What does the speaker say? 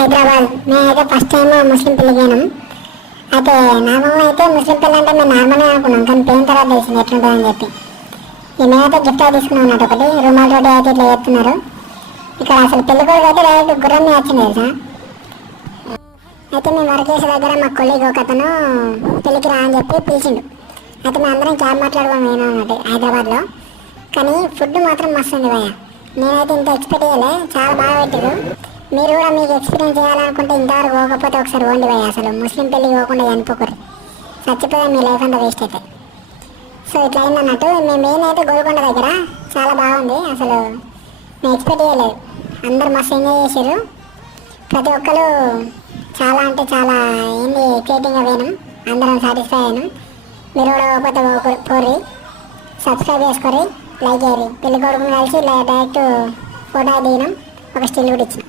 హైదరాబాద్. మేమైతే first time ముస్లిం పెళ్ళిగాను. అయితే నార్మల్గా అయితే ముస్లిం పెళ్ళి అంటే మేము నార్మల్గా అనుకున్నాం, కానీ పోయిన తర్వాత తెలిసింది ఎట్లుంటుందని చెప్పి. మేమైతే గిఫ్ట్ తీసుకున్నాం అన్నట్టు, ఒకటి రుమాల్ రోడ్డు అయితే ఇట్లా చెప్తున్నారు. ఇక్కడ అసలు పెళ్లి కొడుకు అయితే డైరెక్ట్ గుర్రం మీద వచ్చింది తెలుసా. అయితే మేము వర్క్ చేసే దగ్గర మా కొలీగ్ ఒక అతను పెళ్ళికి రా అని చెప్పి పిలిచిండు. అయితే మేము అందరం క్యాబ్ మాట్లాడుకోం నేను అన్నట్టు హైదరాబాద్లో. కానీ ఫుడ్ మాత్రం మస్తు ఉంది భయ్య. నేనైతే ఇంత ఎక్స్పెక్ట్ చేయలే, చాలా బాగా పెట్టారు. మీరు కూడా మీకు ఎక్స్పీరియన్స్ చేయాలనుకుంటే ఇంతవరకు పోకపోతే ఒకసారి పోండి భయ్య. అసలు ముస్లిం పెళ్ళికి పోకుండా చనిపోకరు, చచ్చిపోయా మీ లైఫ్ అంతా వేస్ట్ అవుతాయి. సో ఇట్లా అయిందన్నట్టు. మేము మెయిన్ అయితే గోల్కొండ దగ్గర చాలా బాగుంది. అసలు నేను ఎక్స్పెక్ట్ చేయలేదు. అందరు మస్తు ఎంజాయ్ చేశారు. ప్రతి ఒక్కరు చాలా అంటే చాలా ఏంది ఎక్సైటింగ్గా పోయినాం. అందరం సాటిస్ఫై అయినాం. మీరు కూడా పోతే పోరి, సబ్స్క్రైబ్ చేసుకొని లైక్ చేయరు. పెళ్లి కొడుకుని కలిసి డైరెక్ట్ ఫోటో దిగినాం, ఒక స్టిల్ కూడా ఇచ్చినాం.